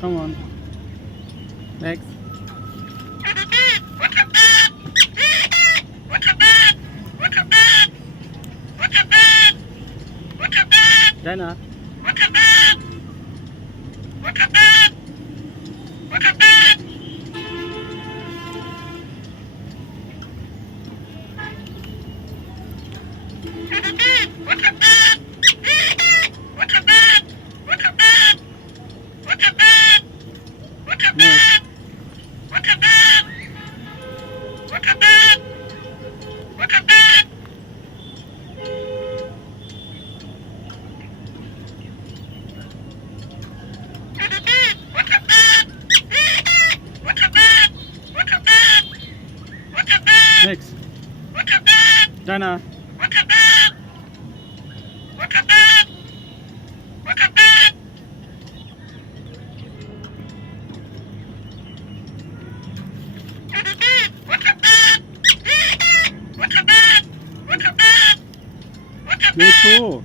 Come on. Next. Dana. Next. Next. Dana. Me too.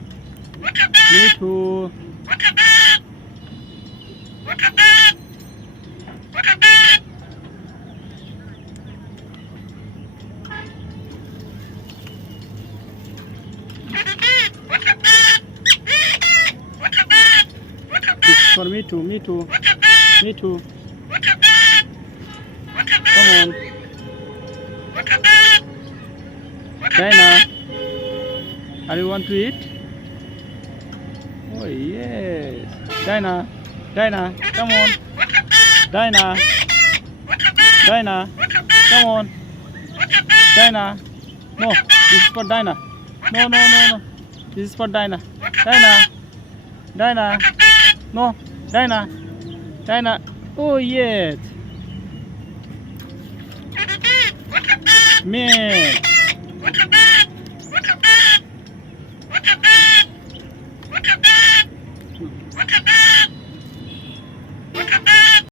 Me too. This is for me too. Me too. Me too. Come on. Dana. Are you want to eat? Oh yes. Dana. Dana. Come on. Dana. Dana. Come on. Dana. No. This is for Dana. No, no, no, no. This is for Dana. Dana. Dana. No. Dana. Dana. Oh yes. Man.